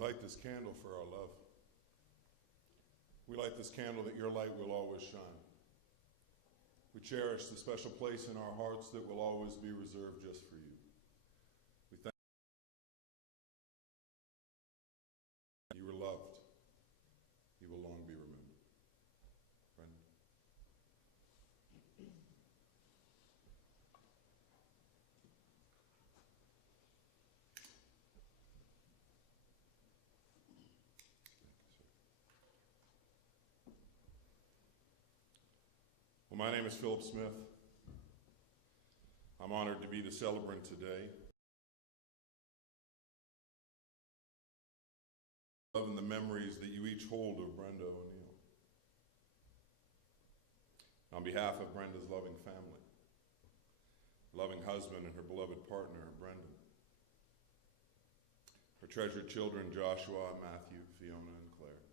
light this candle for our love. We light this candle that your light will always shine. We cherish the special place in our hearts that will always be reserved just for you. We thank you. You were loved. You will long be remembered. Brenda. Well, my name is Philip Smith. I'm honored to be the celebrant today. Love and the memories that you each hold of Brenda O'Neill. On behalf of Brenda's loving family, loving husband and her beloved partner, Brenda, her treasured children, Joshua, Matthew, Fiona, and Claire,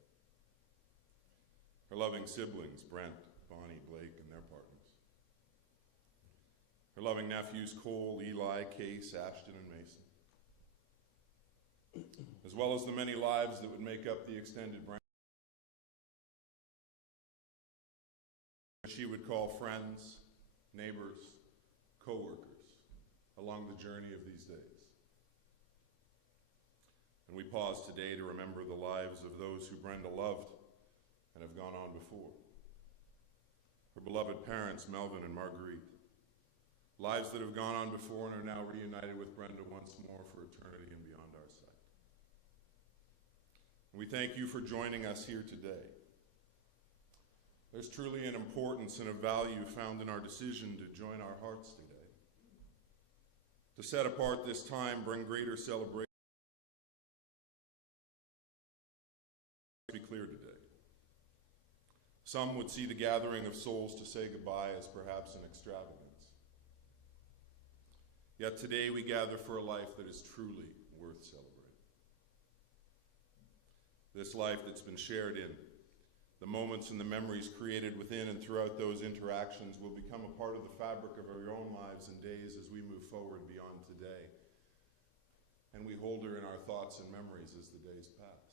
her loving siblings, Brent, Bonnie, Blake, and their partners, her loving nephews, Cole, Eli, Case, Ashton, and Mason, as well as the many lives that would make up the extended branch she would call friends, neighbors, co-workers along the journey of these days. And we pause today to remember the lives of those who Brenda loved and have gone on before. Her beloved parents, Melvin and Marguerite, lives that have gone on before and are now reunited with Brenda once more for eternity and beyond our sight. And we thank you for joining us here today. There's truly an importance and a value found in our decision to join our hearts today. To set apart this time, bring greater celebration. Be clear today. Some would see the gathering of souls to say goodbye as perhaps an extravagance. Yet today we gather for a life that is truly worth celebrating. This life that's been shared in, the moments and the memories created within and throughout those interactions will become a part of the fabric of our own lives and days as we move forward beyond today. And we hold her in our thoughts and memories as the days pass.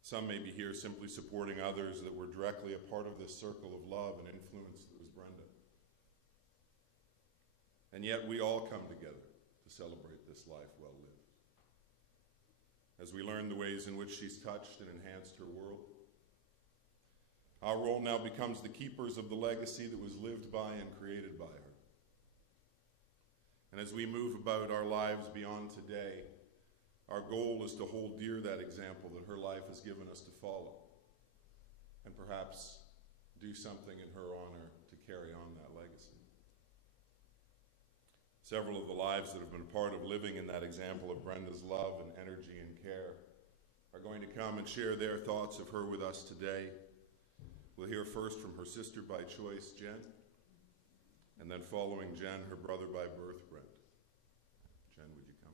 Some may be here simply supporting others that were directly a part of this circle of love and influence that was Brenda. And yet we all come together to celebrate this life well lived. As we learn the ways in which she's touched and enhanced her world, our role now becomes the keepers of the legacy that was lived by and created by her. And as we move about our lives beyond today, our goal is to hold dear that example that her life has given us to follow, and perhaps do something in her honor to carry on that legacy. Several of the lives that have been part of living in that example of Brenda's love and energy and care are going to come and share their thoughts of her with us today. We'll hear first from her sister by choice, Jen, and then following Jen, her brother by birth, Brent. Jen, would you come?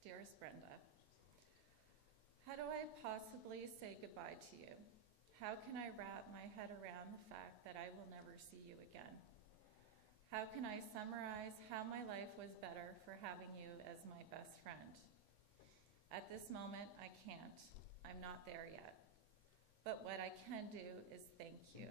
Dearest Brenda, how do I possibly say goodbye to you? How can I wrap my head around the fact that I will never see you again? How can I summarize how my life was better for having you as my best friend? At this moment, I can't. I'm not there yet. But what I can do is thank you.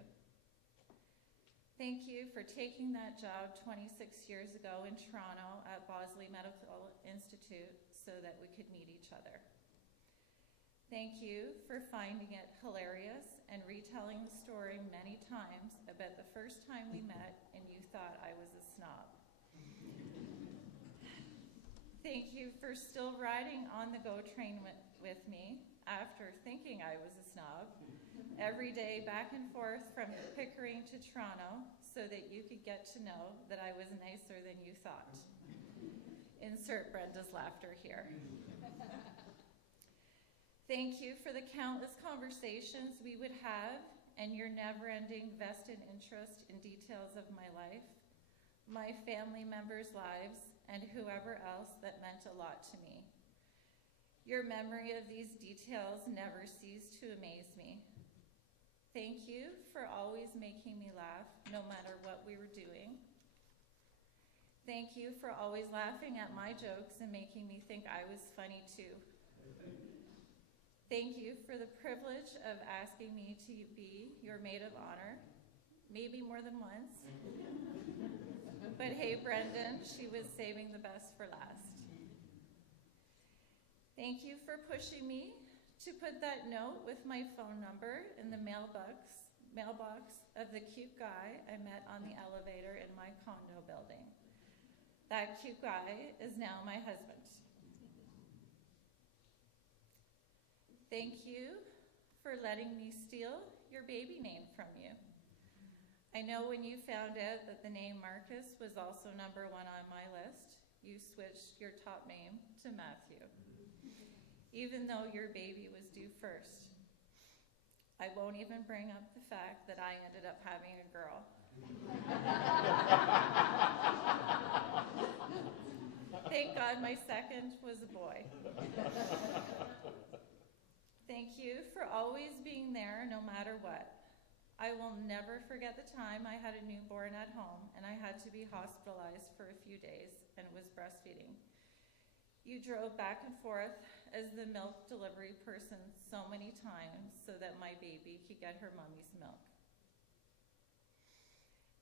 Thank you for taking that job 26 years ago in Toronto at Bosley Medical Institute so that we could meet each other. Thank you for finding it hilarious and retelling the story many times about the first time we met and you thought I was a snob. Thank you for still riding on the GO train with me after thinking I was a snob every day back and forth from Pickering to Toronto so that you could get to know that I was nicer than you thought. Insert Brenda's laughter here. Thank you for the countless conversations we would have and your never-ending vested interest in details of my life, my family members' lives, and whoever else that meant a lot to me. Your memory of these details never ceased to amaze me. Thank you for always making me laugh, no matter what we were doing. Thank you for always laughing at my jokes and making me think I was funny too. Thank you for the privilege of asking me to be your maid of honor, maybe more than once. But hey, Brendan, she was saving the best for last. Thank you for pushing me to put that note with my phone number in the mailbox of the cute guy I met on the elevator in my condo building. That cute guy is now my husband. Thank you for letting me steal your baby name from you. I know when you found out that the name Marcus was also number 1 on my list, you switched your top name to Matthew, even though your baby was due first. I won't even bring up the fact that I ended up having a girl. Thank God my second was a boy. Thank you for always being there no matter what. I will never forget the time I had a newborn at home and I had to be hospitalized for a few days and was breastfeeding. You drove back and forth as the milk delivery person so many times so that my baby could get her mommy's milk.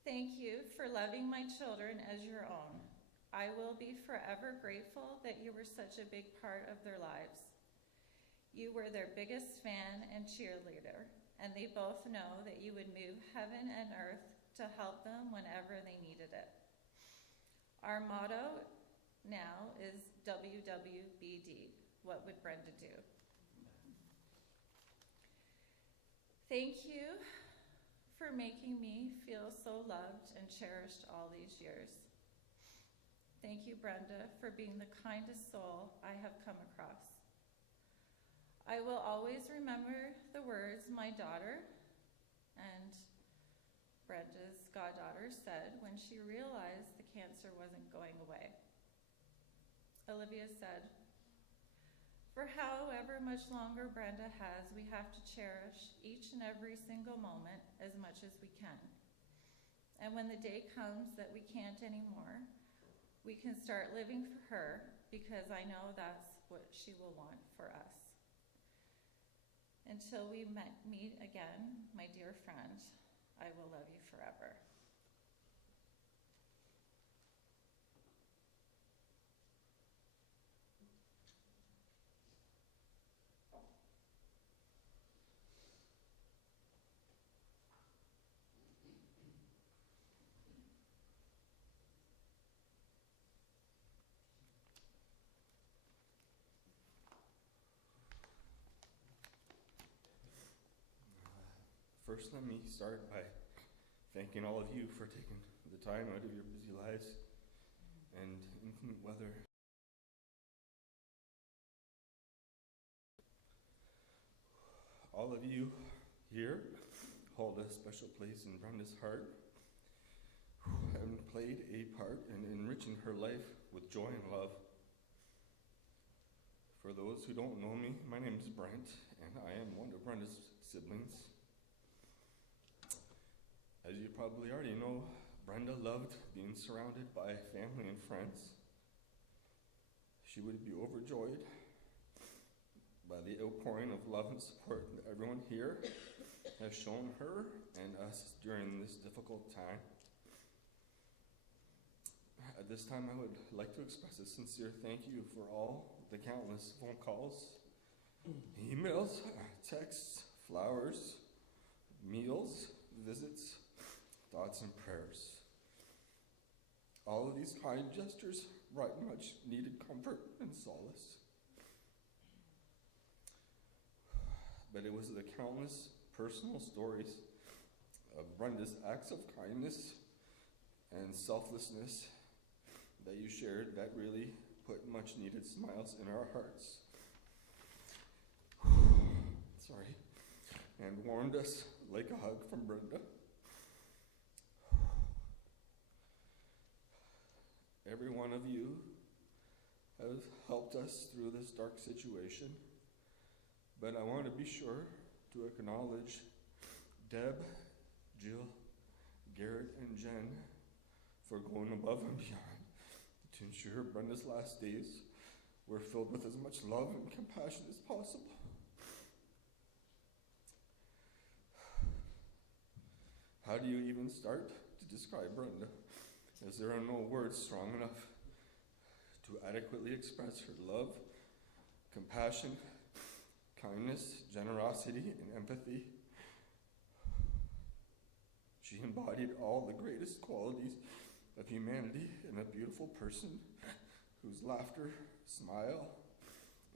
Thank you for loving my children as your own. I will be forever grateful that you were such a big part of their lives. You were their biggest fan and cheerleader, and they both know that you would move heaven and earth to help them whenever they needed it. Our motto now is WWBD. What would Brenda do? Thank you for making me feel so loved and cherished all these years. Thank you, Brenda, for being the kindest soul I have come across. I will always remember the words my daughter and Brenda's goddaughter said when she realized the cancer wasn't going away. Olivia said, "For however much longer Brenda has, we have to cherish each and every single moment as much as we can. And when the day comes that we can't anymore, we can start living for her because I know that's what she will want for us. Until we meet again, my dear friend, I will love you forever." First, let me start by thanking all of you for taking the time out of your busy lives and inclement weather. All of you here hold a special place in Brenda's heart and played a part in enriching her life with joy and love. For those who don't know me, my name is Brent, and I am one of Brenda's siblings. As you probably already know, Brenda loved being surrounded by family and friends. She would be overjoyed by the outpouring of love and support that everyone here has shown her and us during this difficult time. At this time, I would like to express a sincere thank you for all the countless phone calls, emails, texts, flowers, meals, visits, thoughts, and prayers. All of these kind gestures brought much needed comfort and solace. But it was the countless personal stories of Brenda's acts of kindness and selflessness that you shared that really put much needed smiles in our hearts. Sorry. And warmed us like a hug from Brenda. every one of you have helped us through this dark situation. But I want to be sure to acknowledge Deb, Jill, Garrett, and Jen for going above and beyond to ensure Brenda's last days were filled with as much love and compassion as possible. How do you even start to describe Brenda, as there are no words strong enough to adequately express her love, compassion, kindness, generosity, and empathy. She embodied all the greatest qualities of humanity in a beautiful person whose laughter, smile,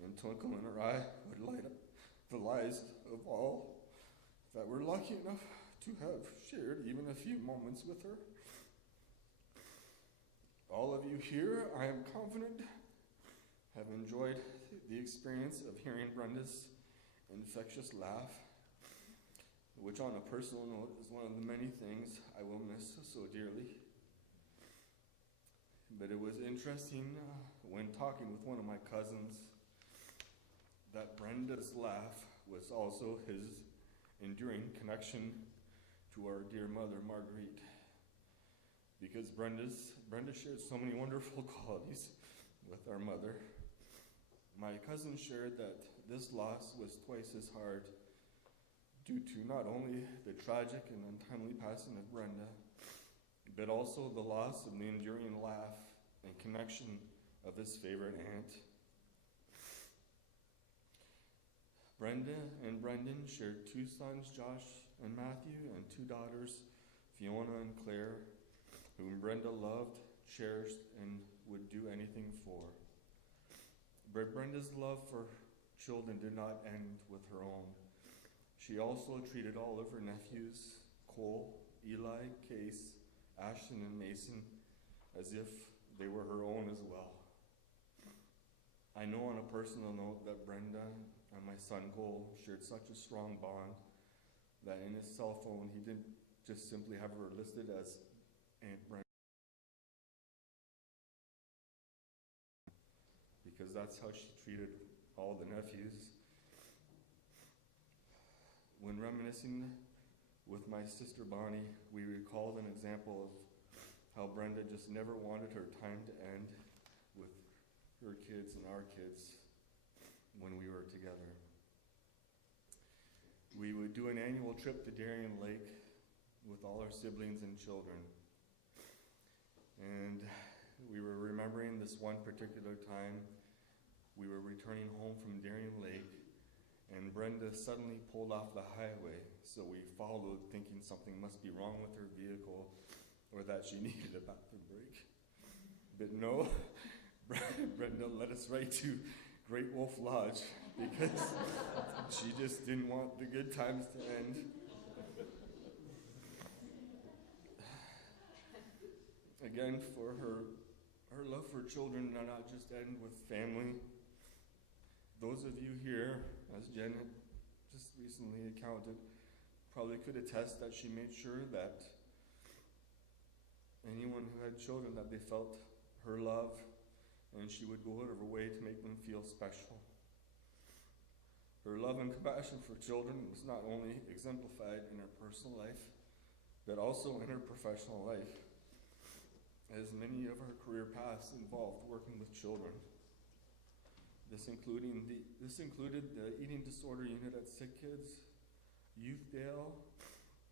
and twinkle in her eye would light up the lives of all that were lucky enough to have shared even a few moments with her. All of you here, I am confident, have enjoyed the experience of hearing Brenda's infectious laugh, which on a personal note is one of the many things I will miss so dearly. But it was interesting when talking with one of my cousins that Brenda's laugh was also his enduring connection to our dear mother, Marguerite. Because Brenda shared so many wonderful qualities with our mother. My cousin shared that this loss was twice as hard due to not only the tragic and untimely passing of Brenda, but also the loss of the enduring laugh and connection of his favorite aunt. Brenda and Brendan shared 2 sons, Josh and Matthew, and 2 daughters, Fiona and Claire, whom Brenda loved, cherished, and would do anything for. But Brenda's love for children did not end with her own. She also treated all of her nephews, Cole, Eli, Case, Ashton, and Mason, as if they were her own as well. I know on a personal note that Brenda and my son Cole shared such a strong bond that in his cell phone he didn't just simply have her listed as Aunt Brenda, because that's how she treated all the nephews. When reminiscing with my sister Bonnie, we recalled an example of how Brenda just never wanted her time to end with her kids and our kids when we were together. We would do an annual trip to Darien Lake with all our siblings and children. And we were remembering this one particular time. We were returning home from Darien Lake, and Brenda suddenly pulled off the highway, so we followed thinking something must be wrong with her vehicle or that she needed a bathroom break. But no, Brenda led us right to Great Wolf Lodge because she just didn't want the good times to end. Again, for her love for children did not just end with family. Those of you here, as Jen had just recently accounted, probably could attest that she made sure that anyone who had children, that they felt her love, and she would go out of her way to make them feel special. Her love and compassion for children was not only exemplified in her personal life, but also in her professional life, as many of her career paths involved working with children. This included the eating disorder unit at Sick Kids, Youthdale,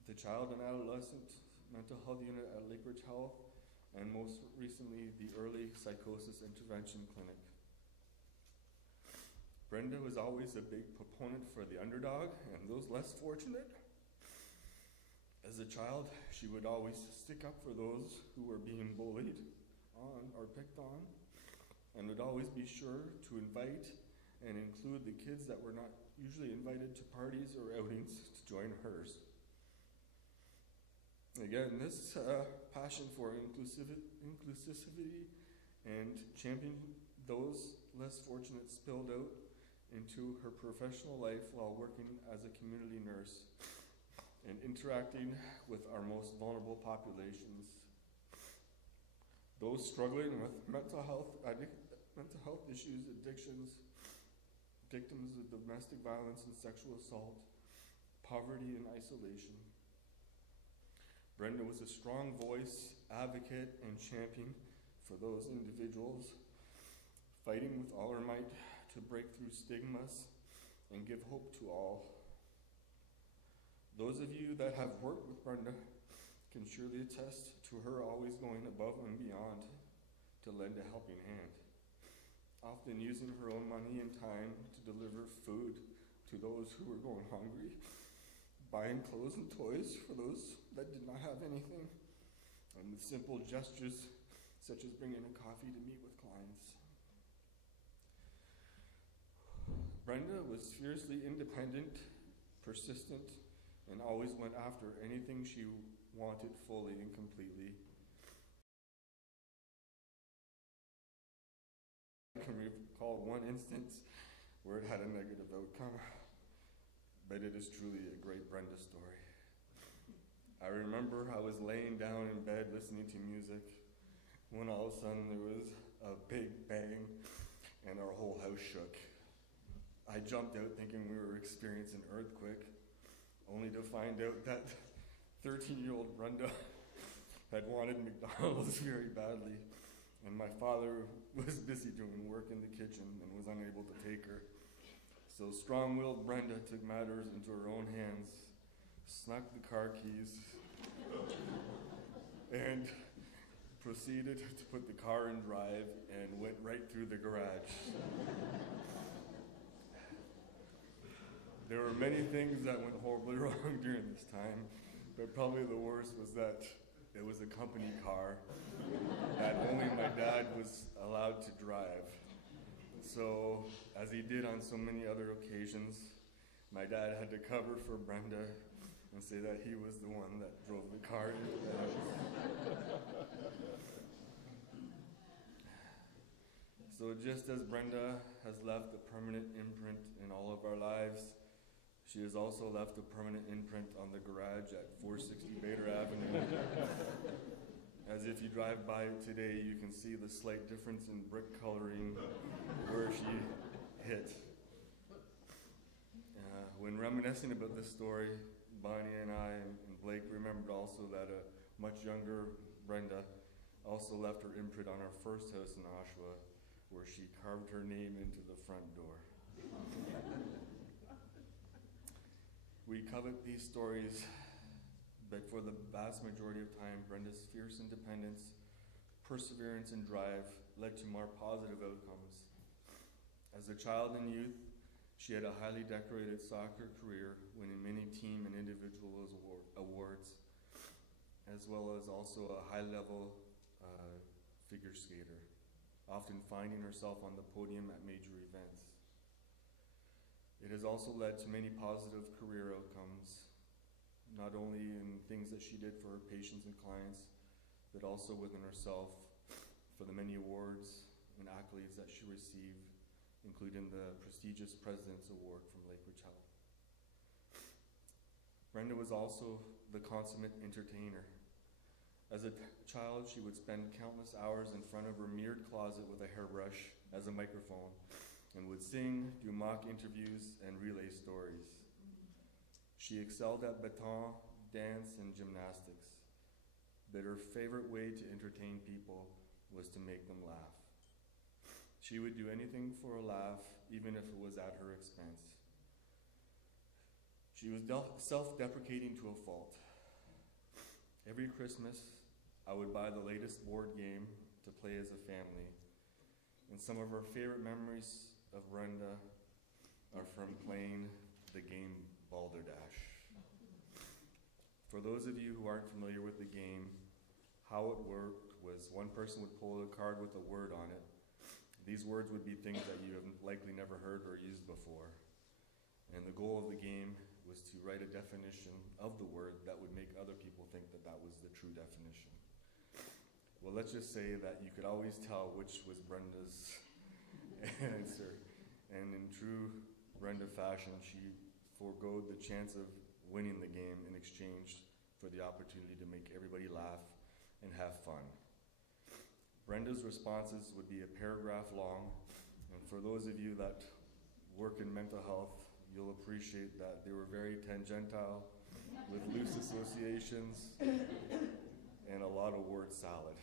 the child and adolescent mental health unit at Lakeridge Health, and most recently, the early psychosis intervention clinic. Brenda was always a big proponent for the underdog and those less fortunate. As a child, she would always stick up for those who were being bullied on or picked on, and would always be sure to invite and include the kids that were not usually invited to parties or outings to join hers. Again, this passion for inclusivity and championing those less fortunate spilled out into her professional life while working as a community nurse and interacting with our most vulnerable populations. those struggling with mental health issues, addictions, victims of domestic violence and sexual assault, poverty and isolation. Brenda was a strong voice, advocate, and champion for those individuals, fighting with all her might to break through stigmas and give hope to all. Those of you that have worked with Brenda can surely attest to her always going above and beyond to lend a helping hand, often using her own money and time to deliver food to those who were going hungry, buying clothes and toys for those that did not have anything, and with simple gestures such as bringing a coffee to meet with clients. Brenda was fiercely independent, persistent, and always went after anything she wanted fully and completely. I can recall one instance where it had a negative outcome, but it is truly a great Brenda story. I remember I was laying down in bed listening to music when all of a sudden there was a big bang and our whole house shook. I jumped out thinking we were experiencing an earthquake, only to find out that 13-year-old Brenda had wanted McDonald's very badly, and my father was busy doing work in the kitchen and was unable to take her. So strong-willed Brenda took matters into her own hands, snuck the car keys, and proceeded to put the car in drive and went right through the garage. There were many things that went horribly wrong during this time, but probably the worst was that it was a company car that only my dad was allowed to drive. So, as he did on so many other occasions, my dad had to cover for Brenda and say that he was the one that drove the car into the house. So just as Brenda has left a permanent imprint in all of our lives, she has also left a permanent imprint on the garage at 460 Bader Avenue. As if you drive by it today, you can see the slight difference in brick coloring where she hit. When reminiscing about this story, Bonnie and I and Blake remembered also that a much younger Brenda also left her imprint on our first house in Oshawa, where she carved her name into the front door. We covet these stories, but for the vast majority of time, Brenda's fierce independence, perseverance, and drive led to more positive outcomes. As a child and youth, she had a highly decorated soccer career, winning many team and individual awards, as well as also a high-level figure skater, often finding herself on the podium at major events. It has also led to many positive career outcomes, not only in things that she did for her patients and clients, but also within herself for the many awards and accolades that she received, including the prestigious President's Award from Lakeridge Health. Brenda was also the consummate entertainer. As a child, she would spend countless hours in front of her mirrored closet with a hairbrush as a microphone, and would sing, do mock interviews, and relay stories. She excelled at baton, dance, and gymnastics, but her favorite way to entertain people was to make them laugh. She would do anything for a laugh, even if it was at her expense. She was self-deprecating to a fault. Every Christmas, I would buy the latest board game to play as a family, and some of her favorite memories of Brenda are from playing the game Balderdash. For those of you who aren't familiar with the game, how it worked was one person would pull a card with a word on it. These words would be things that you have likely never heard or used before. And the goal of the game was to write a definition of the word that would make other people think that that was the true definition. Well, let's just say that you could always tell which was Brenda's answer. And in true Brenda fashion, she forgoed the chance of winning the game in exchange for the opportunity to make everybody laugh and have fun. Brenda's responses would be a paragraph long, and for those of you that work in mental health, you'll appreciate that they were very tangential, with loose associations, and a lot of word salad.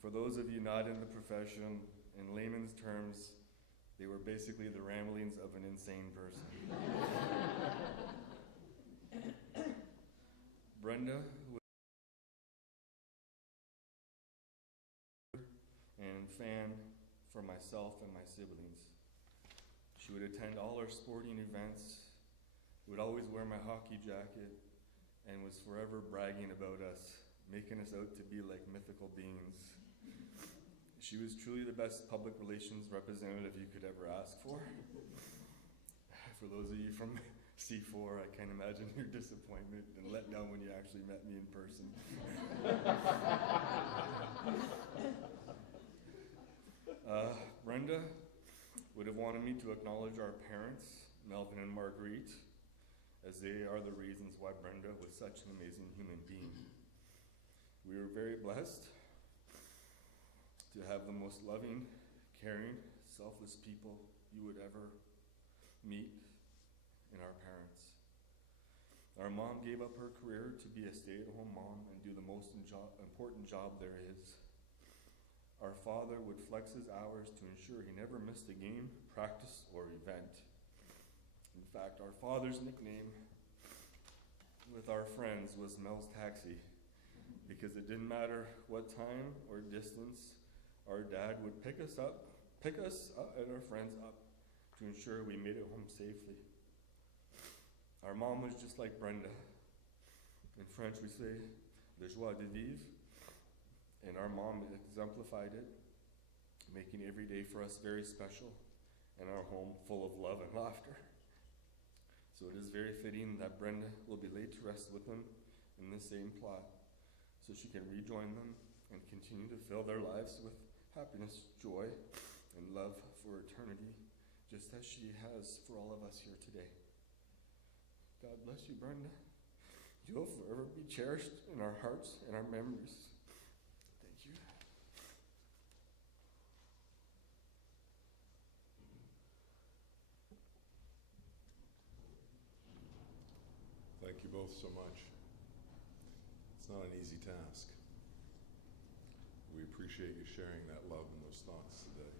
For those of you not in the profession, in layman's terms, they were basically the ramblings of an insane person. Brenda was and fan for myself and my siblings. She would attend all our sporting events, would always wear my hockey jacket, and was forever bragging about us, making us out to be like mythical beings. She was truly the best public relations representative you could ever ask for. For those of you from C4, I can't imagine your disappointment and letdown when you actually met me in person. Brenda would have wanted me to acknowledge our parents, Melvin and Marguerite, as they are the reasons why Brenda was such an amazing human being. We were very blessed to have the most loving, caring, selfless people you would ever meet in our parents. Our mom gave up her career to be a stay-at-home mom and do the most important job there is. Our father would flex his hours to ensure he never missed a game, practice, or event. In fact, our father's nickname with our friends was Mel's Taxi, because it didn't matter what time or distance, our dad would pick us up and our friends up to ensure we made it home safely. Our mom was just like Brenda. In French we say, de joie de vivre, and our mom exemplified it, making every day for us very special and our home full of love and laughter. So it is very fitting that Brenda will be laid to rest with them in the same plot, so she can rejoin them and continue to fill their lives with happiness, joy, and love for eternity, just as she has for all of us here today. God bless you, Brenda. You'll forever be cherished in our hearts and our memories. Thank you. Thank you both so much. It's not an easy task. We appreciate you sharing that love and those thoughts today.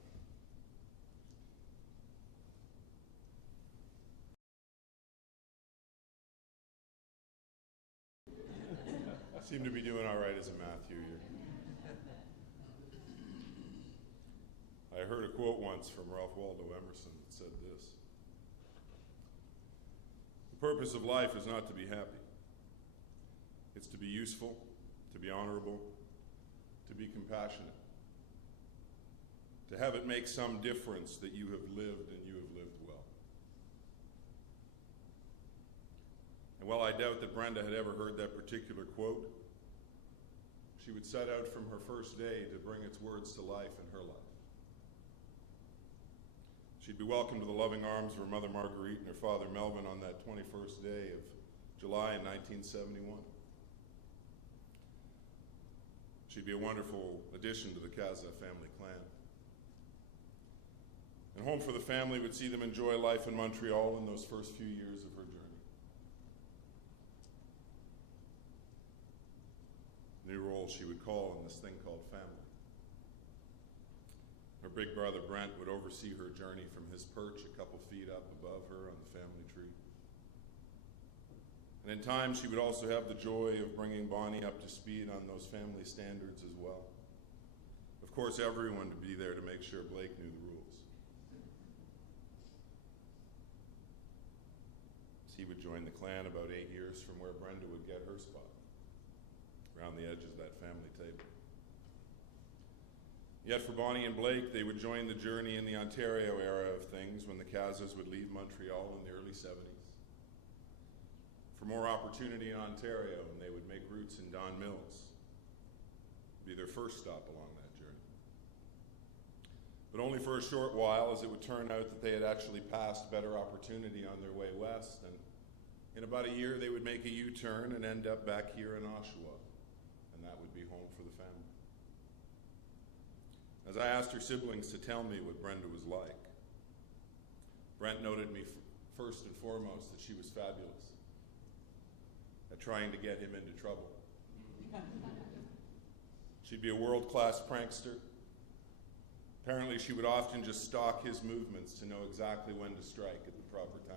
Seem to be doing all right as a Matthew. I heard a quote once from Ralph Waldo Emerson that said this: "The purpose of life is not to be happy. It's to be useful, to be honorable, to be compassionate, to have it make some difference that you have lived and you have lived well." And while I doubt that Brenda had ever heard that particular quote, she would set out from her first day to bring its words to life in her life. She'd be welcomed to the loving arms of her mother Marguerite and her father Melvin on that 21st day of July in 1971. She'd be a wonderful addition to the Casa family clan. And Home for the Family would see them enjoy life in Montreal in those first few years of her journey. New role she would call in this thing called family. Her big brother Brent would oversee her journey from his perch a couple feet up above her on the family tree. And in time, she would also have the joy of bringing Bonnie up to speed on those family standards as well. Of course, everyone would be there to make sure Blake knew the rules. He would join the clan about 8 years from where Brenda would get her spot, around the edges of that family table. Yet for Bonnie and Blake, they would join the journey in the Ontario era of things when the Casas would leave Montreal in the early 70s. For more opportunity in Ontario, and they would make roots in Don Mills. Be their first stop along that journey. But only for a short while, as it would turn out that they had actually passed better opportunity on their way west, and in about a year they would make a U-turn and end up back here in Oshawa, and that would be home for the family. as I asked her siblings to tell me what Brenda was like. Brent noted me first and foremost that she was fabulous at trying to get him into trouble. She'd be a world-class prankster. Apparently, she would often just stalk his movements to know exactly when to strike at the proper time.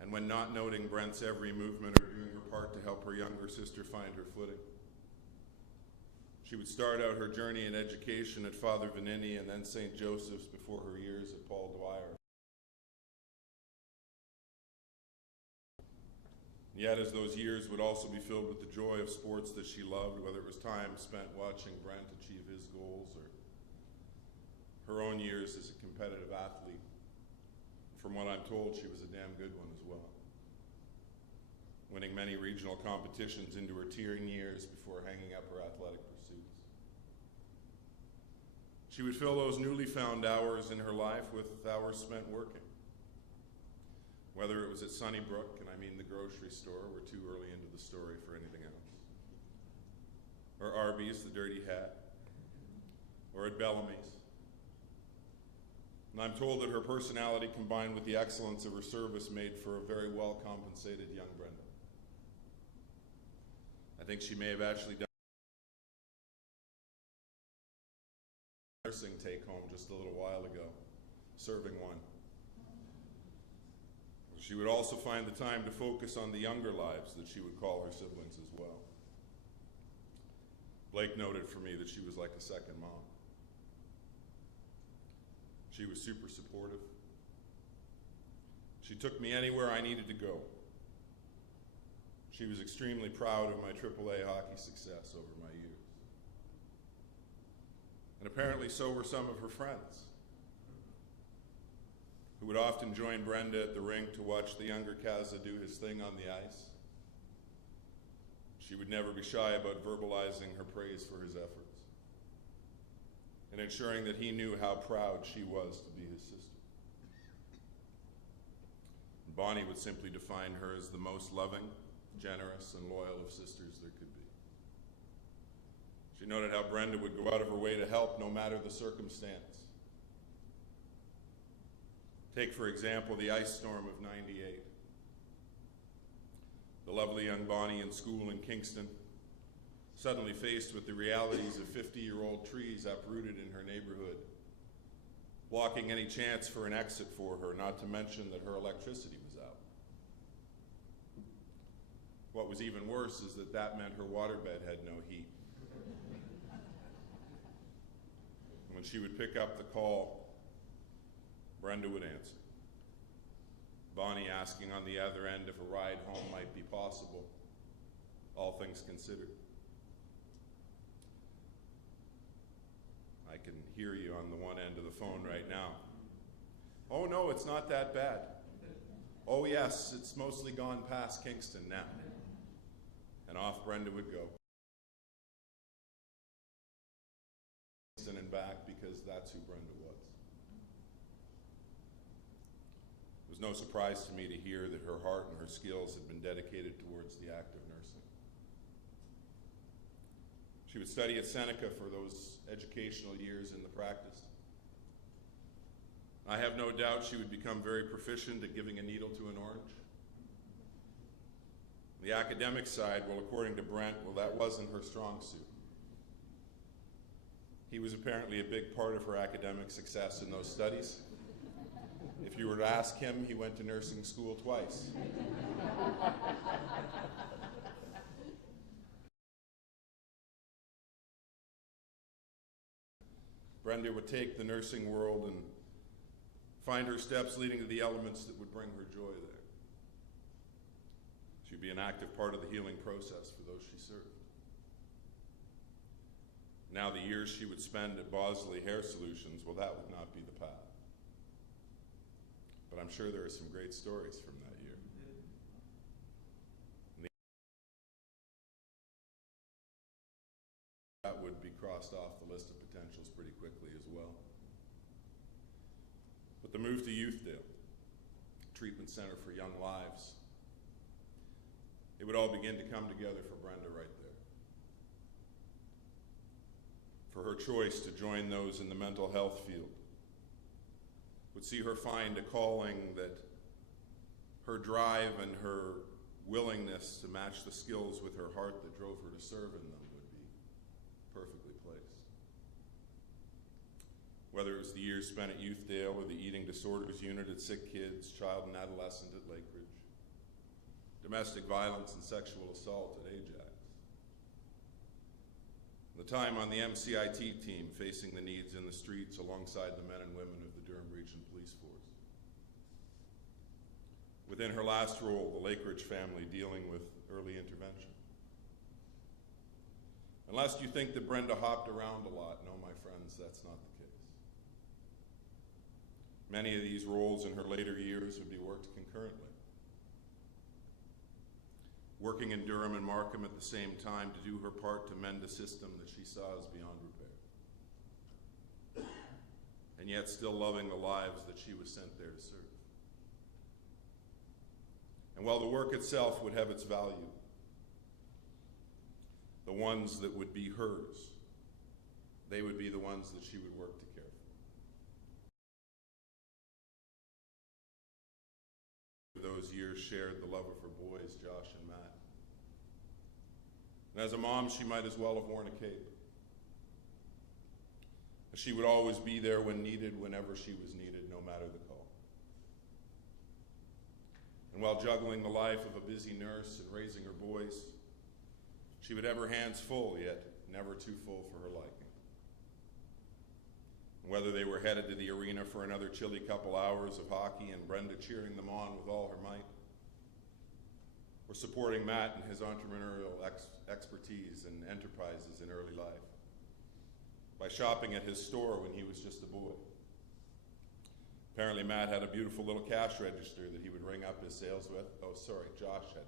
And when not noting Brent's every movement or doing her part to help her younger sister find her footing, she would start out her journey in education at Father Vanini and then St. Joseph's before her years at Paul Dwyer. Yet, as those years would also be filled with the joy of sports that she loved, whether it was time spent watching Brent achieve his goals or her own years as a competitive athlete, from what I'm told, she was a damn good one as well, winning many regional competitions into her teen years before hanging up her athletic pursuits. She would fill those newly found hours in her life with hours spent working. Whether it was at Sunnybrook, and I mean the grocery store, we're too early into the story for anything else, or Arby's, the Dirty Hat, or at Bellamy's. And I'm told that her personality combined with the excellence of her service made for a very well-compensated young Brenda. I think she may have actually done a nursing take-home just a little while ago, serving one. She would also find the time to focus on the younger lives that she would call her siblings as well. Blake noted for me that she was like a second mom. She was super supportive. She took me anywhere I needed to go. She was extremely proud of my AAA hockey success over my years. And apparently so were some of her friends, who would often join Brenda at the rink to watch the younger Kaza do his thing on the ice. She would never be shy about verbalizing her praise for his efforts and ensuring that he knew how proud she was to be his sister. Bonnie would simply define her as the most loving, generous, and loyal of sisters there could be. She noted how Brenda would go out of her way to help no matter the circumstance. Take, for example, the ice storm of '98. The lovely young Bonnie in school in Kingston, suddenly faced with the realities of 50-year-old trees uprooted in her neighborhood, blocking any chance for an exit for her, not to mention that her electricity was out. What was even worse is that that meant her waterbed had no heat. When she would pick up the call, Brenda would answer, Bonnie asking on the other end if a ride home might be possible, all things considered. I can hear you on the one end of the phone right now. Oh no, it's not that bad. Oh yes, it's mostly gone past Kingston now. And off Brenda would go. Kingston and back, because that's who Brenda was. It was no surprise to me to hear that her heart and her skills had been dedicated towards the act of nursing. She would study at Seneca for those educational years in the practice. I have no doubt she would become very proficient at giving a needle to an orange. The academic side, well, according to Brent, well, that wasn't her strong suit. He was apparently a big part of her academic success in those studies. If you were to ask him, he went to nursing school twice. Brenda would take the nursing world and find her steps leading to the elements that would bring her joy there. She'd be an active part of the healing process for those she served. Now the years she would spend at Bosley Hair Solutions, well, that would not be the path. But I'm sure there are some great stories from that year. That would be crossed off the list of potentials pretty quickly as well. But the move to Youthdale, treatment center for young lives, it would all begin to come together for Brenda right there. for her choice to join those in the mental health field, would see her find a calling that her drive and her willingness to match the skills with her heart that drove her to serve in them would be perfectly placed. Whether it was the years spent at Youthdale or the eating disorders unit at Sick Kids, child and adolescent at Lakeridge, domestic violence and sexual assault at Ajax, the time on the MCIT team facing the needs in the streets alongside the men and women of the Durham Region Police Force. Within her last role, the Lakeridge family dealing with early intervention. Unless you think that Brenda hopped around a lot, no, my friends, that's not the case. Many of these roles in her later years would be worked concurrently. Working in Durham and Markham at the same time to do her part to mend a system that she saw as beyond repair. And yet still loving the lives that she was sent there to serve. And while the work itself would have its value, the ones that would be hers, they would be the ones that she would work to care for. Those years shared the love of her boys, Josh and Matt. And as a mom, she might as well have worn a cape. She would always be there when needed, whenever she was needed, no matter the call. And while juggling the life of a busy nurse and raising her boys, she would have her hands full, yet never too full for her liking. And whether they were headed to the arena for another chilly couple hours of hockey and Brenda cheering them on with all her might, or supporting Matt in his entrepreneurial expertise and enterprises in early life, by shopping at his store when he was just a boy. Apparently Matt had a beautiful little cash register that he would ring up his sales with. Oh, sorry, Josh had.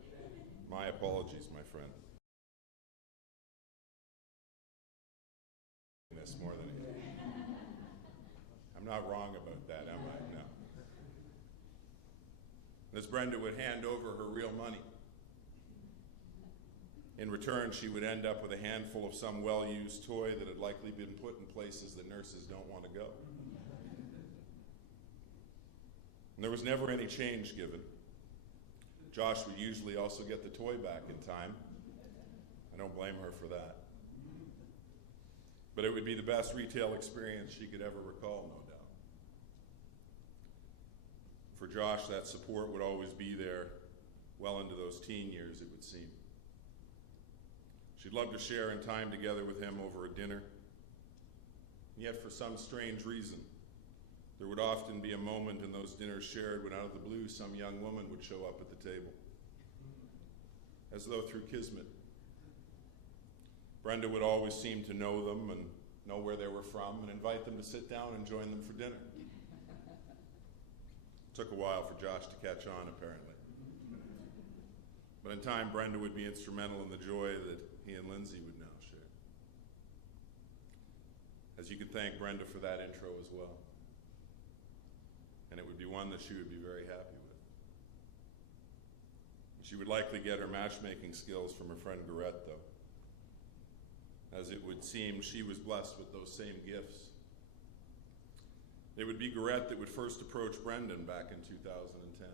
My apologies, my friend. This more than anything. I'm not wrong about that, am I? No. As Brenda would hand over her real money, in return, she would end up with a handful of some well-used toy that had likely been put in places that nurses don't want to go. And there was never any change given. Josh would usually also get the toy back in time. I don't blame her for that. But it would be the best retail experience she could ever recall, no doubt. For Josh, that support would always be there well into those teen years, it would seem. She'd love to share in time together with him over a dinner. And yet, for some strange reason, there would often be a moment in those dinners shared when out of the blue some young woman would show up at the table, as though through kismet. Brenda would always seem to know them and know where they were from and invite them to sit down and join them for dinner. It took a while for Josh to catch on, apparently. But in time, Brenda would be instrumental in the joy that he and Lindsay would now share. As you could thank Brenda for that intro as well. And it would be one that she would be very happy with. She would likely get her matchmaking skills from her friend Garrett, though, as it would seem she was blessed with those same gifts. It would be Garrett that would first approach Brendan back in 2010.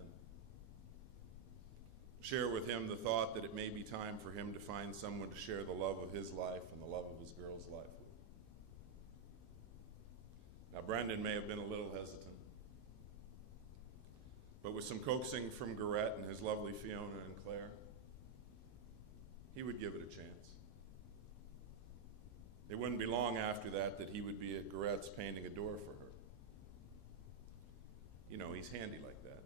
Share with him the thought that it may be time for him to find someone to share the love of his life and the love of his girl's life with. Now, Brendan may have been a little hesitant, but with some coaxing from Garrett and his lovely Fiona and Claire, he would give it a chance. It wouldn't be long after that that he would be at Garrett's painting a door for her. You know, he's handy like that.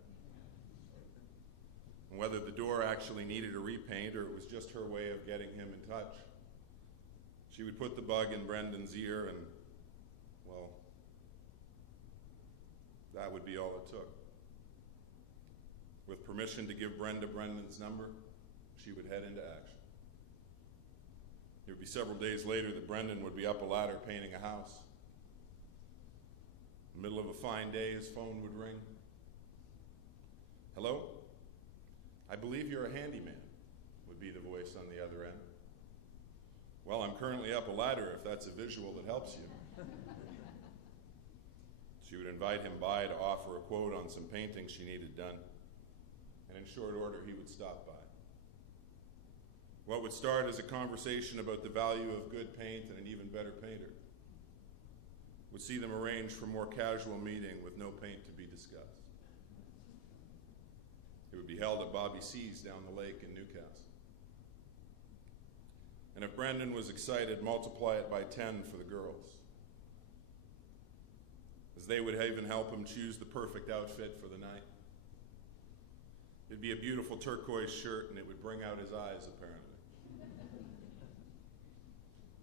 And whether the door actually needed a repaint or it was just her way of getting him in touch, she would put the bug in Brendan's ear and, well, that would be all it took. With permission to give Brenda Brendan's number, she would head into action. It would be several days later that Brendan would be up a ladder painting a house. In the middle of a fine day, his phone would ring. Hello? I believe you're a handyman, would be the voice on the other end. Well, I'm currently currently up a ladder if that's a visual that helps you. She would invite him by to offer a quote on some painting she needed done, and in short order he would stop by. What would start as a conversation about the value of good paint and an even better painter would see them arrange for a more casual meeting with no paint to be discussed. It would be held at Bobby C's down the lake in Newcastle. And if Brendan was excited, multiply it by 10 for the girls, as they would even help him choose the perfect outfit for the night. It'd be a beautiful turquoise shirt, and it would bring out his eyes, apparently.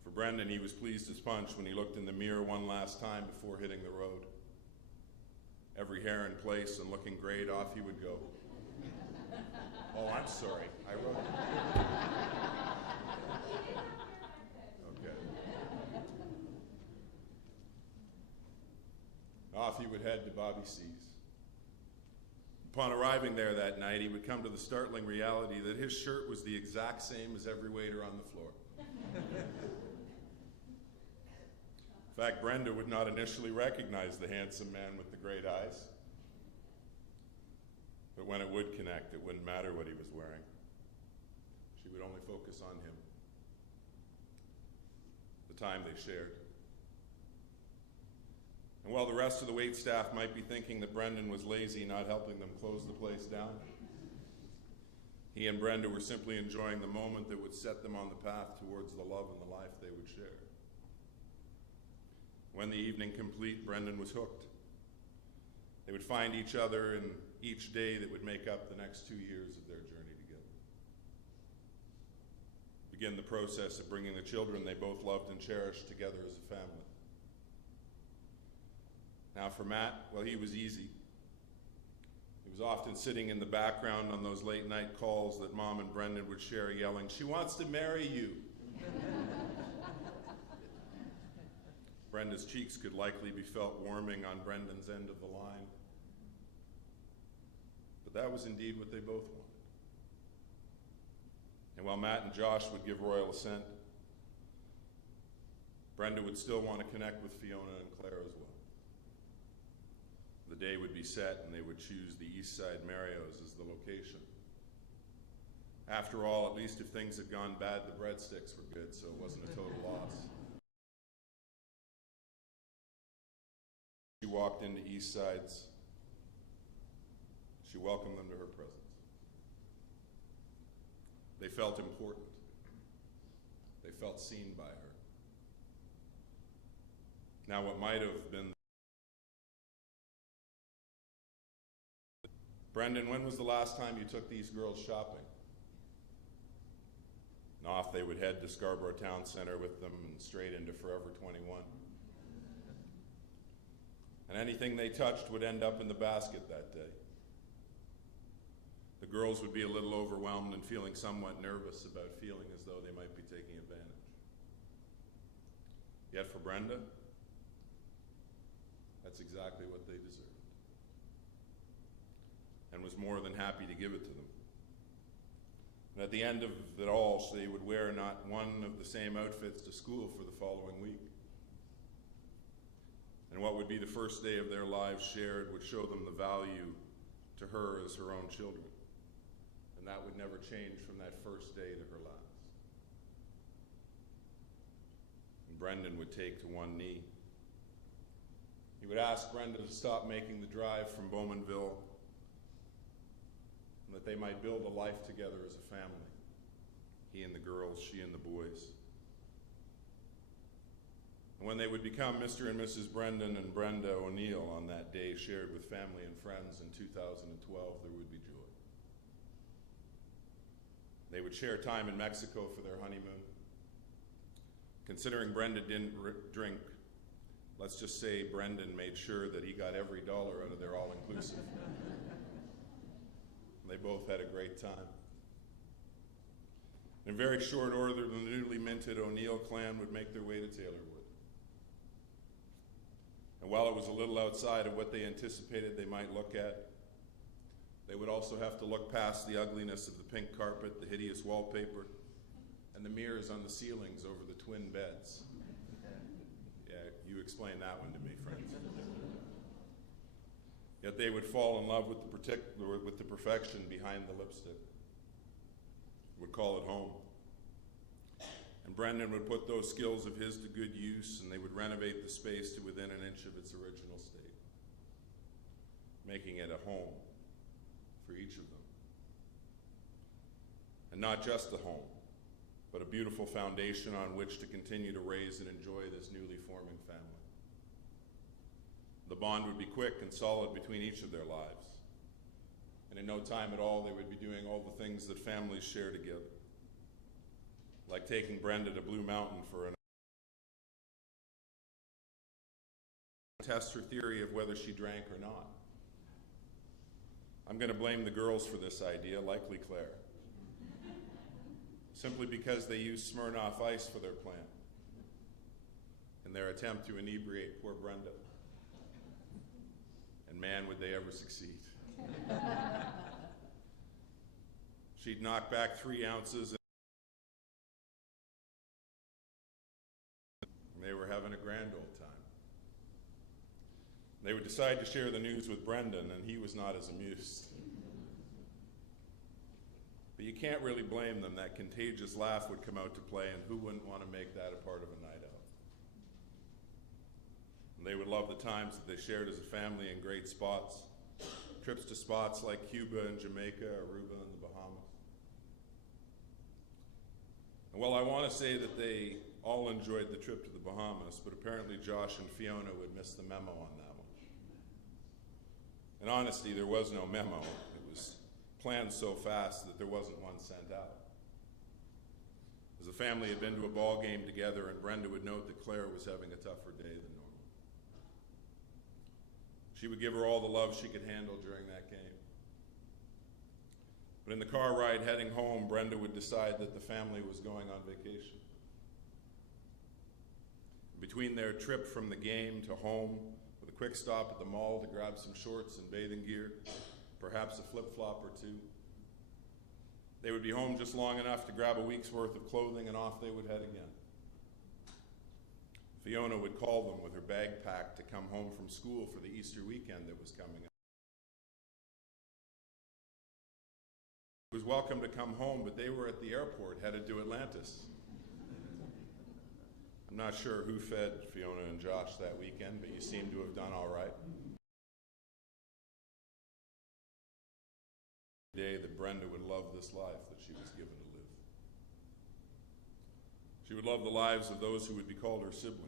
For Brendan, he was pleased as punch when he looked in the mirror one last time before hitting the road. Every hair in place and looking great, off he would go. Oh, I'm sorry, I wrote it. Okay. Off he would head to Bobby C's. Upon arriving there that night, he would come to the startling reality that his shirt was the exact same as every waiter on the floor. In fact, Brenda would not initially recognize the handsome man with the great eyes. But when it would connect, it wouldn't matter what he was wearing. She would only focus on him, the time they shared. And while the rest of the wait staff might be thinking that Brendan was lazy, not helping them close the place down, he and Brenda were simply enjoying the moment that would set them on the path towards the love and the life they would share. When the evening complete, Brendan was hooked. They would find each other in each day that would make up the next 2 years of their journey together. Begin the process of bringing the children they both loved and cherished together as a family. Now for Matt, well, he was easy. He was often sitting in the background on those late night calls that Mom and Brendan would share, yelling, "She wants to marry you." Brenda's cheeks could likely be felt warming on Brendan's end of the line. But that was indeed what they both wanted. And while Matt and Josh would give royal assent, Brenda would still want to connect with Fiona and Claire as well. The day would be set and they would choose the East Side Mario's as the location. After all, at least if things had gone bad, the breadsticks were good, so it wasn't a total loss. She walked into East Side's. She welcomed them to her presence. They felt important. They felt seen by her. Now, what might have been... Brendan, when was the last time you took these girls shopping? And off they would head to Scarborough Town Center with them and straight into Forever 21. And anything they touched would end up in the basket that day. The girls would be a little overwhelmed and feeling somewhat nervous about feeling as though they might be taking advantage. Yet for Brenda, that's exactly what they deserved, and was more than happy to give it to them. And at the end of it all, they would wear not one of the same outfits to school for the following week. And what would be the first day of their lives shared would show them the value to her as her own children. And that would never change from that first day to her last. And Brendan would take to one knee. He would ask Brenda to stop making the drive from Bowmanville, and that they might build a life together as a family. He and the girls, she and the boys. And when they would become Mr. and Mrs. Brendan and Brenda O'Neill on that day shared with family and friends in 2012, there would be joy. They would share time in Mexico for their honeymoon. Considering Brenda didn't drink, let's just say Brendan made sure that he got every dollar out of their all-inclusive. They both had a great time. In very short order, the newly minted O'Neill clan would make their way to Taylorwood. And while it was a little outside of what they anticipated they might look at, they would also have to look past the ugliness of the pink carpet, the hideous wallpaper, and the mirrors on the ceilings over the twin beds. Yeah, you explain that one to me, friends. Yet they would fall in love with the perfection behind the lipstick. Would call it home. And Brendan would put those skills of his to good use, and they would renovate the space to within an inch of its original state, making it a home for each of them. And not just a home, but a beautiful foundation on which to continue to raise and enjoy this newly forming family. The bond would be quick and solid between each of their lives. And in no time at all, they would be doing all the things that families share together, like taking Brenda to Blue Mountain for an test her theory of whether she drank or not. I'm going to blame the girls for this idea, likely Claire, simply because they used Smirnoff Ice for their plan in their attempt to inebriate poor Brenda. And man, would they ever succeed. She'd knock back 3 ounces, and they were having a grand old time. They would decide to share the news with Brendan, and he was not as amused. But you can't really blame them. That contagious laugh would come out to play, and who wouldn't want to make that a part of a night out? And they would love the times that they shared as a family in great spots, trips to spots like Cuba and Jamaica, Aruba and the Bahamas. And well, I want to say that they all enjoyed the trip to the Bahamas, but apparently Josh and Fiona would miss the memo on that one. In honesty, there was no memo. It was planned so fast that there wasn't one sent out. As the family had been to a ball game together, and Brenda would note that Claire was having a tougher day than normal. She would give her all the love she could handle during that game. But in the car ride heading home, Brenda would decide that the family was going on vacation. Between their trip from the game to home, with a quick stop at the mall to grab some shorts and bathing gear, perhaps a flip-flop or two, they would be home just long enough to grab a week's worth of clothing, and off they would head again. Fiona would call them with her bag packed to come home from school for the Easter weekend that was coming up. She was welcome to come home, but they were at the airport headed to Atlantis. I'm not sure who fed Fiona and Josh that weekend, but you seem to have done all right. The day that Brenda would love this life that she was given to live. She would love the lives of those who would be called her siblings.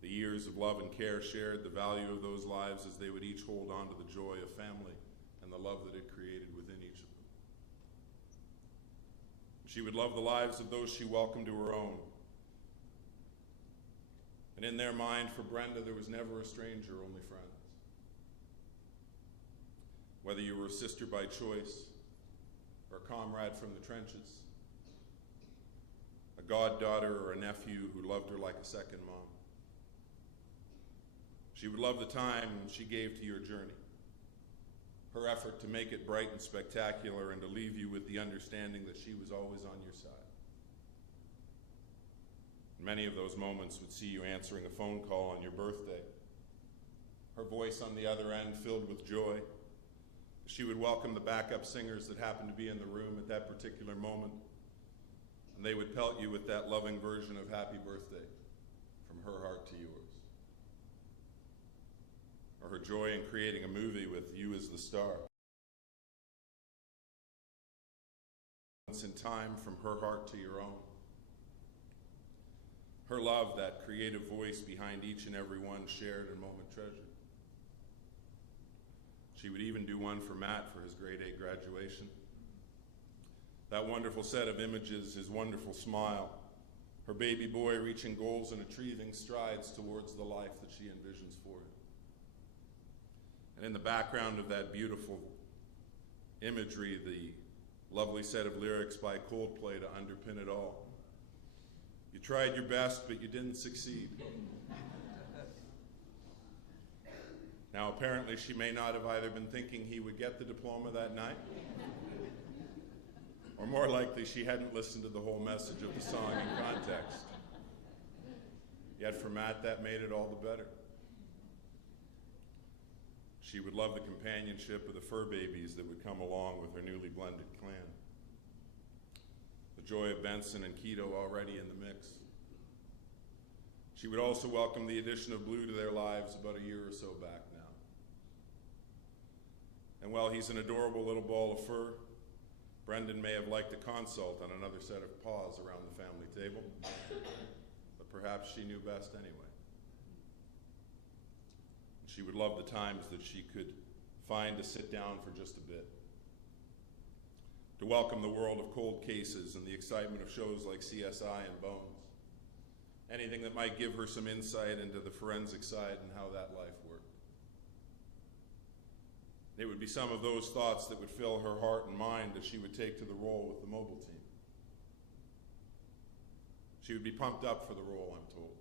The years of love and care shared, the value of those lives as they would each hold on to the joy of family and the love that it created within each of them. She would love the lives of those she welcomed to her own. And in their mind, for Brenda, there was never a stranger, only friends. Whether you were a sister by choice or a comrade from the trenches, a goddaughter or a nephew who loved her like a second mom. She would love the time she gave to your journey, her effort to make it bright and spectacular and to leave you with the understanding that she was always on your side. Many of those moments would see you answering a phone call on your birthday, her voice on the other end filled with joy. She would welcome the backup singers that happened to be in the room at that particular moment, and they would pelt you with that loving version of happy birthday from her heart to yours. Or her joy in creating a movie with you as the star. Once in time from her heart to your own. Her love, that creative voice behind each and every one shared and moment treasured. She would even do one for Matt for his grade 8 graduation. That wonderful set of images, his wonderful smile, her baby boy reaching goals and achieving strides towards the life that she envisions for him. And in the background of that beautiful imagery, the lovely set of lyrics by Coldplay to underpin it all. You tried your best, but you didn't succeed. Now, apparently, she may not have either been thinking he would get the diploma that night, Or more likely, she hadn't listened to the whole message of the song in context. Yet for Matt, that made it all the better. She would love the companionship of the fur babies that would come along with her newly blended clan. The joy of Benson and Keto already in the mix. She would also welcome the addition of Blue to their lives about a year or so back now. And while he's an adorable little ball of fur, Brendan may have liked a consult on another set of paws around the family table, but perhaps she knew best anyway. She would love the times that she could find to sit down for just a bit, to welcome the world of cold cases and the excitement of shows like CSI and Bones, anything that might give her some insight into the forensic side and how that life worked. It would be some of those thoughts that would fill her heart and mind as she would take to the role with the mobile team. She would be pumped up for the role, I'm told.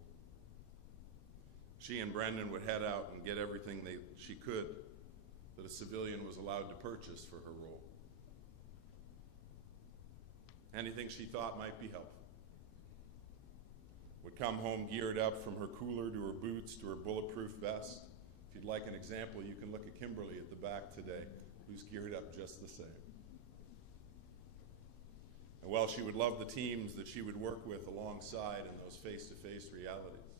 She and Brendan would head out and get everything she could that a civilian was allowed to purchase for her role. Anything she thought might be helpful. Would come home geared up from her cooler to her boots to her bulletproof vest. If you'd like an example, you can look at Kimberly at the back today, who's geared up just the same. And while she would love the teams that she would work with alongside in those face-to-face realities,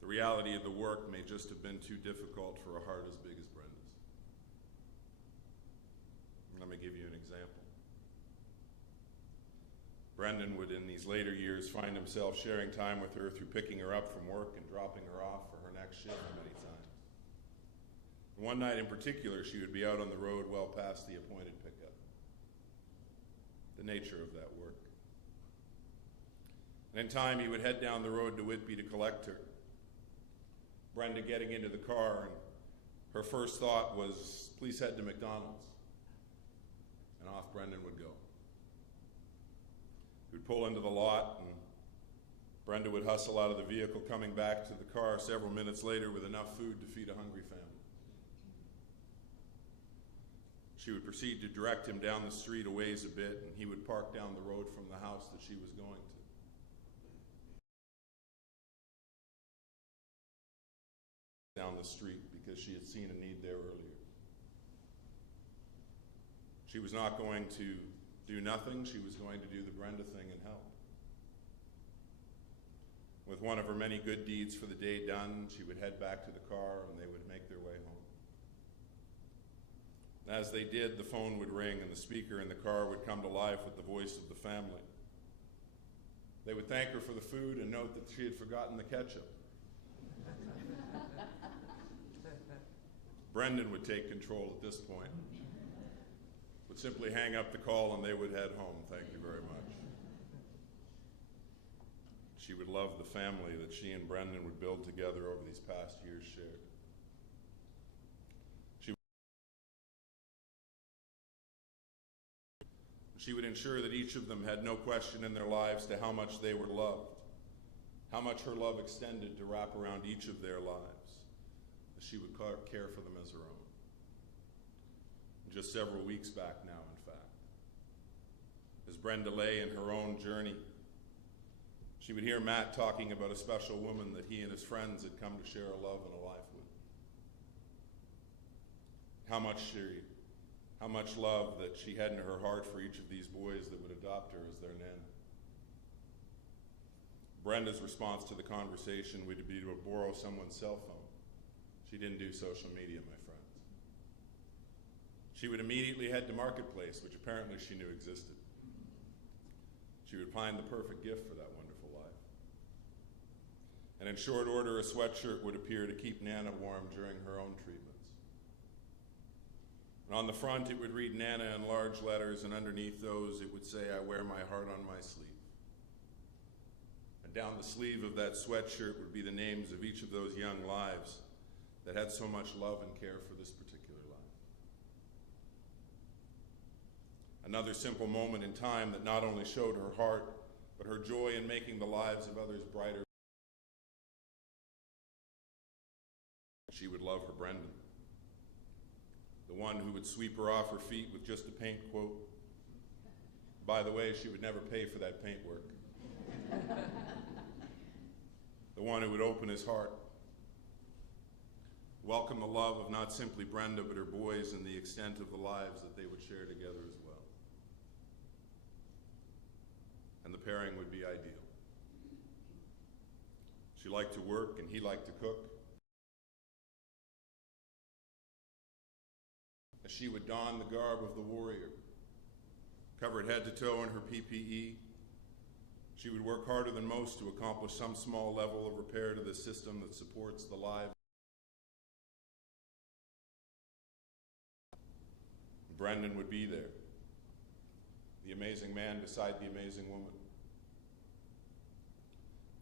the reality of the work may just have been too difficult for a heart as big as Brenda's. Let me give you an example. Brendan would, in these later years, find himself sharing time with her through picking her up from work and dropping her off for her next shift many times. And one night in particular, she would be out on the road well past the appointed pickup. The nature of that work. And in time, he would head down the road to Whitby to collect her. Brenda getting into the car, and her first thought was, please head to McDonald's. And off Brendan would go. We'd pull into the lot, and Brenda would hustle out of the vehicle, coming back to the car several minutes later with enough food to feed a hungry family. She would proceed to direct him down the street a ways a bit, and he would park down the road from the house that she was going to. Down the street because she had seen a need there earlier. She was not going to do nothing. She was going to do the Brenda thing and help. With one of her many good deeds for the day done, she would head back to the car and they would make their way home. As they did, the phone would ring and the speaker in the car would come to life with the voice of the family. They would thank her for the food and note that she had forgotten the ketchup. Brendan would take control at this point. Would simply hang up the call and they would head home. Thank you very much. She would love the family that she and Brendan would build together over these past years shared. She would ensure that each of them had no question in their lives to how much they were loved, how much her love extended to wrap around each of their lives. She would care for them as her own. Just several weeks back now, in fact, as Brenda lay in her own journey, she would hear Matt talking about a special woman that he and his friends had come to share a love and a life with. How much love that she had in her heart for each of these boys that would adopt her as their nana. Brenda's response to the conversation would be to borrow someone's cell phone. She didn't do social media, my friends. She would immediately head to Marketplace, which apparently she knew existed. She would find the perfect gift for that wonderful life. And in short order, a sweatshirt would appear to keep Nana warm during her own treatments. And on the front, it would read Nana in large letters, and underneath those, it would say, I wear my heart on my sleeve. And down the sleeve of that sweatshirt would be the names of each of those young lives that had so much love and care for this particular life. Another simple moment in time that not only showed her heart, but her joy in making the lives of others brighter. She would love her Brendan. the one who would sweep her off her feet with just a paint quote. By the way, she would never pay for that paint work. The one who would open his heart, welcome the love of not simply Brenda, but her boys and the extent of the lives that they would share together as well. And the pairing would be ideal. She liked to work and he liked to cook. As she would don the garb of the warrior, covered head to toe in her PPE, she would work harder than most to accomplish some small level of repair to the system that supports the lives. Brendan would be there, the amazing man beside the amazing woman.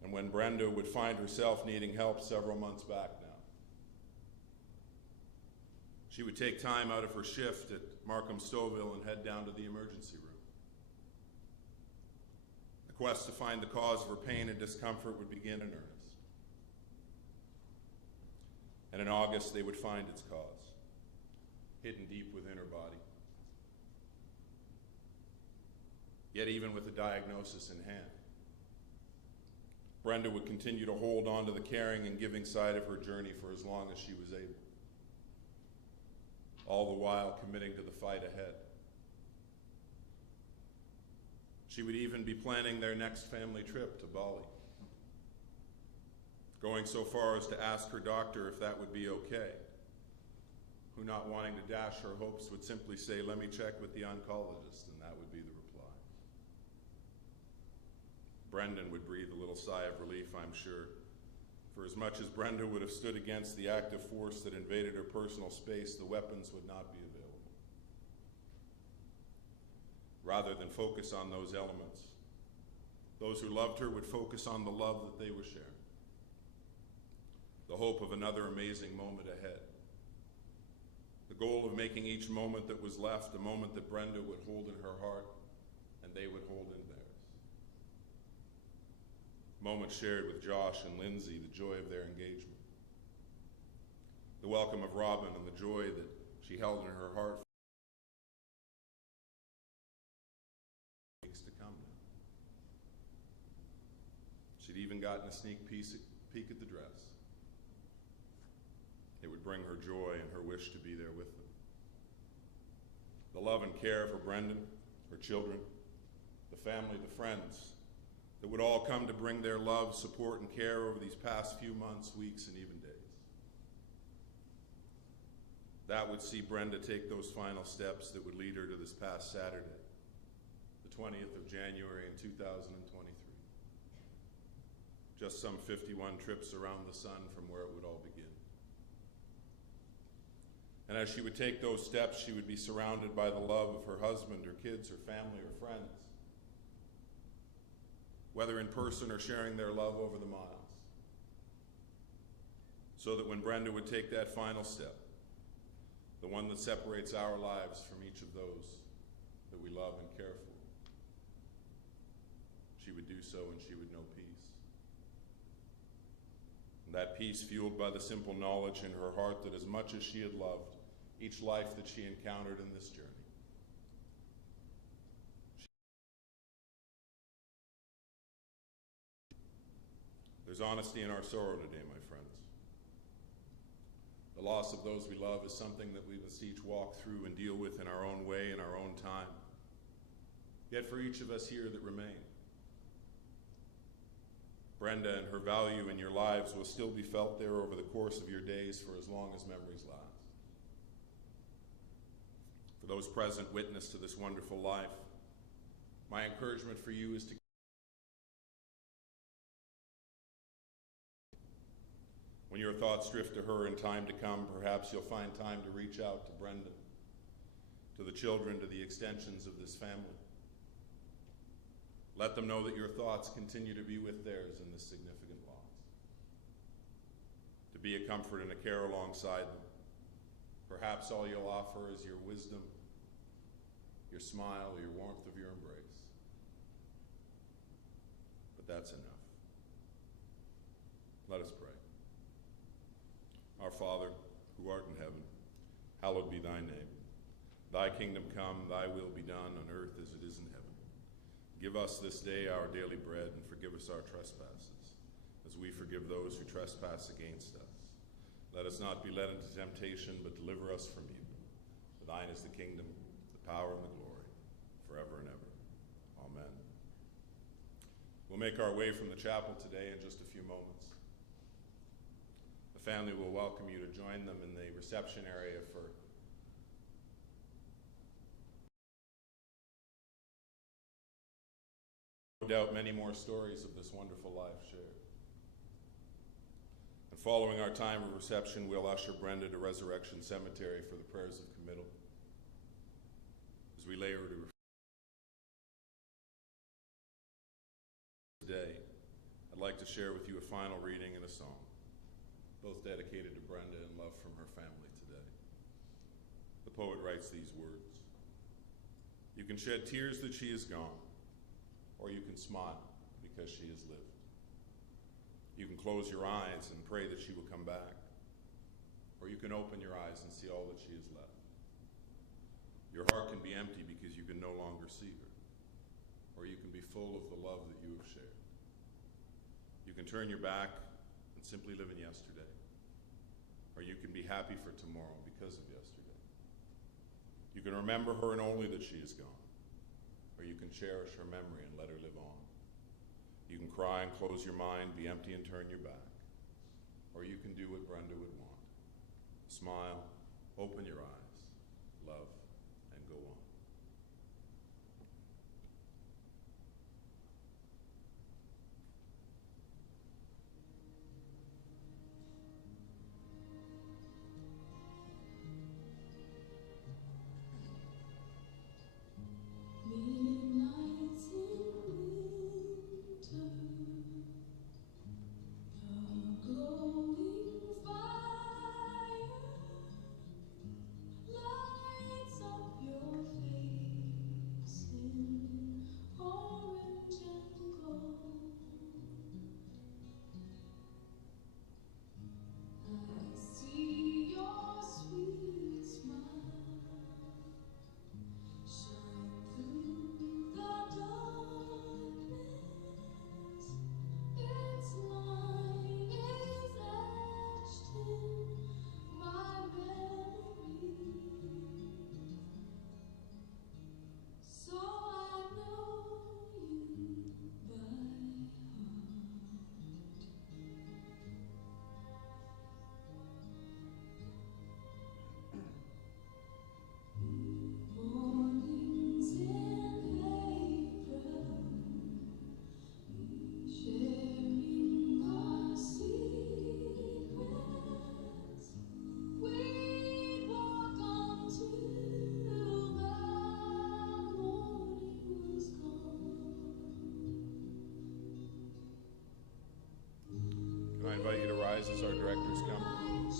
And when Brenda would find herself needing help several months back now, she would take time out of her shift at Markham Stouffville and head down to the emergency room. The quest to find the cause of her pain and discomfort would begin in earnest. And in August, they would find its cause, hidden deep within her body. Yet even with the diagnosis in hand, Brenda would continue to hold on to the caring and giving side of her journey for as long as she was able, all the while committing to the fight ahead. She would even be planning their next family trip to Bali, going so far as to ask her doctor if that would be okay, who, not wanting to dash her hopes, would simply say, "Let me check with the oncologist," and that would be the reply. Brendan would breathe a little sigh of relief, I'm sure, for as much as Brenda would have stood against the active force that invaded her personal space, the weapons would not be available. Rather than focus on those elements, those who loved her would focus on the love that they were sharing, the hope of another amazing moment ahead, the goal of making each moment that was left a moment that Brenda would hold in her heart and they would hold in theirs. Moments shared with Josh and Lindsay, the joy of their engagement, the welcome of Robin and the joy that she held in her heart for weeks to come now. She'd even gotten a sneak peek at the dress. It would bring her joy and her wish to be there with them. The love and care for Brendan, her children, the family, the friends, that would all come to bring their love, support, and care over these past few months, weeks, and even days. That would see Brenda take those final steps that would lead her to this past Saturday, the 20th of January in 2023. Just some 51 trips around the sun from where it would all begin. And as she would take those steps, she would be surrounded by the love of her husband, her kids, her family, her friends, whether in person or sharing their love over the miles, so that when Brenda would take that final step, the one that separates our lives from each of those that we love and care for, she would do so and she would know peace. And that peace fueled by the simple knowledge in her heart that as much as she had loved each life that she encountered in this journey, there's honesty in our sorrow today, my friends. The loss of those we love is something that we must each walk through and deal with in our own way, in our own time. Yet for each of us here that remain, Brenda and her value in your lives will still be felt there over the course of your days for as long as memories last. For those present witness to this wonderful life, my encouragement for you is to when your thoughts drift to her in time to come, perhaps you'll find time to reach out to Brenda, to the children, to the extensions of this family. Let them know that your thoughts continue to be with theirs in this significant loss. To be a comfort and a care alongside them. Perhaps all you'll offer is your wisdom, your smile, your warmth of your embrace. But that's enough. Let us pray. Our Father, who art in heaven, hallowed be thy name. Thy kingdom come, thy will be done on earth as it is in heaven. Give us this day our daily bread, and forgive us our trespasses, as we forgive those who trespass against us. Let us not be led into temptation, but deliver us from evil. For thine is the kingdom, the power, and the glory, forever and ever. Amen. We'll make our way from the chapel today in just a few moments. The family will welcome you to join them in the reception area for no doubt many more stories of this wonderful life shared. And following our time of reception, we'll usher Brenda to Resurrection Cemetery for the prayers of committal. As we lay her to today, I'd like to share with you a final reading and a song, both dedicated to Brenda and love from her family today. The poet writes these words: "You can shed tears that she is gone, or you can smile because she has lived. You can close your eyes and pray that she will come back, or you can open your eyes and see all that she has left. Your heart can be empty because you can no longer see her, or you can be full of the love that you have shared. You can turn your back and simply live in yesterday, or you can be happy for tomorrow because of yesterday. You can remember her and only that she is gone, or you can cherish her memory and let her live on. You can cry and close your mind, be empty and turn your back, or you can do what Brenda would want: smile, open your eyes, love, and go on." Midnights in winter, the glowing fire lights up your face in orange and gold. I see your sweet smile shine through the darkness. Its light is etched in my memory, so I know you by heart. Mornings in April, sharing our secrets, we'd walk until the morning was gone. Can I invite you to rise as our directors come? Night